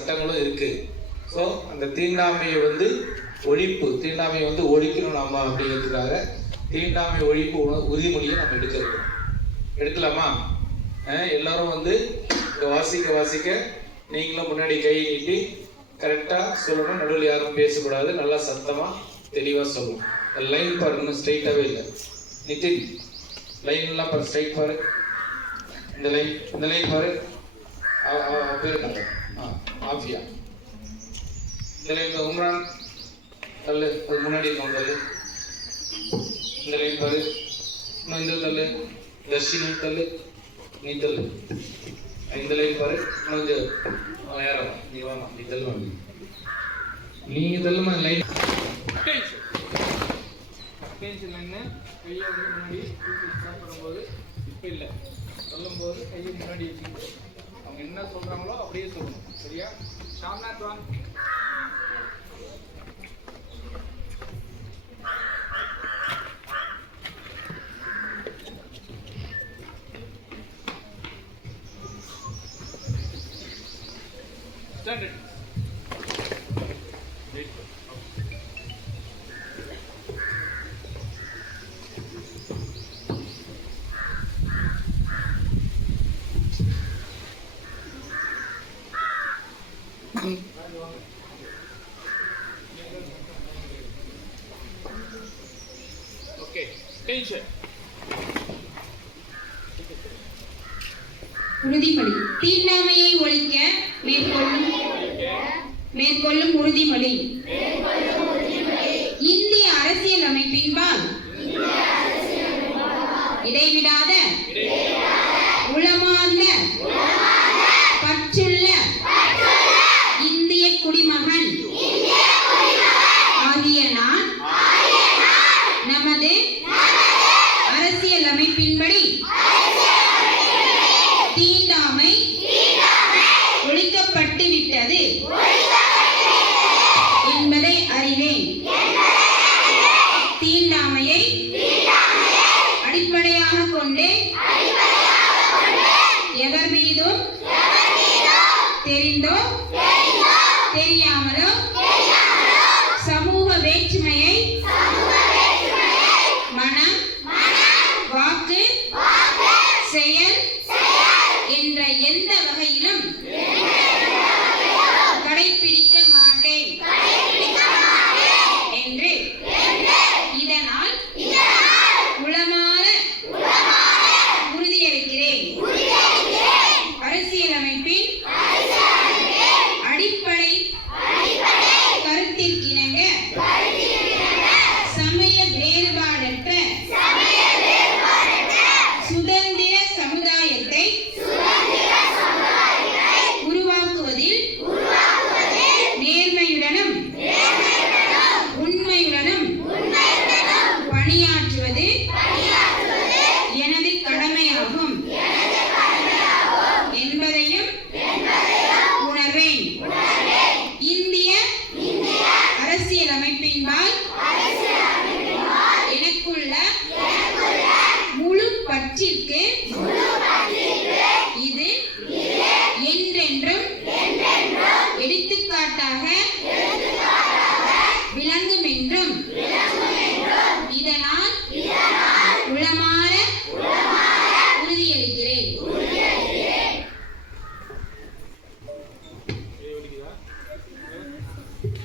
சட்டங்களும் இருக்கு. ஸோ அந்த தீண்டாமையை தீண்டாமையை ஒழிக்கணும் நம்ம அப்படிங்கிறதுக்காக தீண்டாமை ஒழிப்பு உறுதிமொழியை நம்ம எடுக்கலாமா? எல்லாரும் இங்கே வாசிக்க நீங்களும் முன்னாடி கை நீட்டி கரெக்டாக சொல்லணும். நடுவில் யாரும் பேசக்கூடாது. நல்லா சத்தமாக தெளிவாக சொல்லணும். லைன் பாருங்க, ஸ்ட்ரைட்டாகவே இல்லை. நிதின் லைன்லாம் பாரு, ஸ்ட்ரைட் பாரு. இந்த லைன் பாரு. பேர் ஆஃபியா. இந்த லைன் உம்ரான் தள்ளு, அது முன்னாடி இருக்கணும் தள்ளு. இந்த லைன் பாரு. இன்னும் இந்த தள்ளு. தர்ஷினி தள்ளு, நீ தள்ளு. இந்த லைன் பாரு. இன்னும் யாரும் நீ வாங்க, நீ தள்ளுவாங்க. நீங்க தள்ளுமா லைன். கையை முன்னாடி ஸ்டார்ட் பண்ணும்போது இப்போ இல்லை, சொல்லும்போது கையை முன்னாடி வச்சுக்கிட்டு அவங்க என்ன சொல்றாங்களோ அப்படியே சொல்லணும். சரியா? ஷாம்நாத் வாங்க. ஸ்டாண்டர்ட் உறுதிமொழி. தீண்டாமையை ஒழிக்க மேற்கொள்ளும் உறுதிமொழி. இந்திய அரசியல் அமைப்பின்பால் இடைவிடாத உளமார்ந்த பற்றுள்ள இந்திய குடிமகன் ஆகிய நான் நமது அரசியல் அமைப்பின்படி தீண்டாமை ஒழிக்கப்பட்டு விட்டது என்பதை அறிவேன். தீண்டாமையை அடிப்படையாக கொண்டு எவர் மீதும் தெரிந்தோ தெரியாமலோ